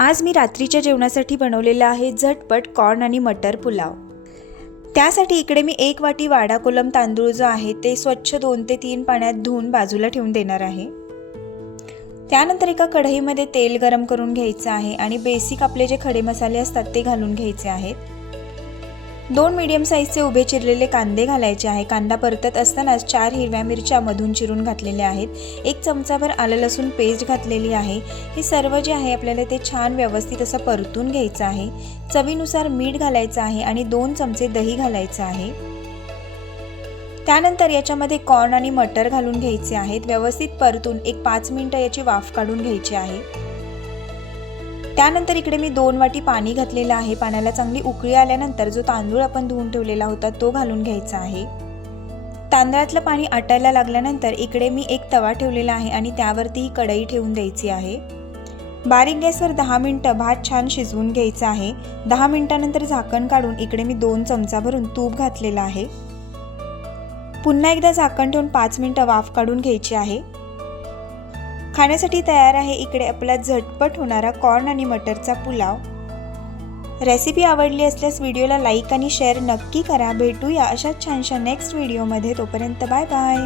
आज मी रात्रीच्या जेवणासाठी बनवलेला आहे झटपट कॉर्न आणि मटर पुलाव। त्यासाठी इकडे मी 1 वाटी वाडा कोलम तांदूळ जो आहे ते स्वच्छ 2 ते 3 पाण्यात धुवून बाजूला ठेवून देणार आहे। त्यानंतर एका कढईमध्ये तेल गरम करून घ्यायचं आहे आणि बेसिक आपले जे खडे मसाले असतात ते घालून घ्यायचे आहेत। 2 मीडियम साइजचे उभे चिरलेले कांदे घालायचे आहे। कांदा परतत असतानाच 4 हिरव्या मिरच्या मधून चिरून घातलेल्या आहेत। 1 चमचाभर आलं लसूण पेस्ट घातलेली आहे। हे सर्व जे आहे आपल्याला ते छान व्यवस्थित असं परतून घ्यायचं आहे। चवीनुसार मीठ घालायचं आहे आणि 2 चमचे दही घालायचं आहे। त्यानंतर याच्यामध्ये कॉर्न आणि मटर घालून घ्यायचे आहेत। व्यवस्थित परतून एक 5 मिनिटं याची वाफ काढून घ्यायची आहे। त्यानंतर इकडे मी 2 वाटी पाणी घातलेलं आहे। पाण्याला चांगली उकळी आल्यानंतर जो तांदूळ आपण धुवून ठेवलेला होता तो घालून घ्यायचा आहे। तांदळातलं पाणी आटायला लागल्यानंतर इकडे मी एक तवा ठेवलेला आहे आणि त्यावरती ही कढई ठेवून द्यायची आहे। बारीक गॅसवर 10 मिनिटं भात छान शिजवून घ्यायचा आहे। 10 मिनिटांनंतर झाकण काढून इकडे मी 2 चमचा भरून तूप घातलेलं आहे। पुन्हा एकदा झाकण ठेवून 5 मिनिटं वाफ काढून घ्यायची आहे। खाण्यासाठी तयार आहे इकडे आपला झटपट होणारा कॉर्न आणि मटरचा पुलाव। रेसिपी आवडली असल्यास व्हिडिओला लाईक आणि शेअर नक्की करा। भेटूया अशाच छानशा नेक्स्ट व्हिडिओमध्ये। तोपर्यंत बाय बाय।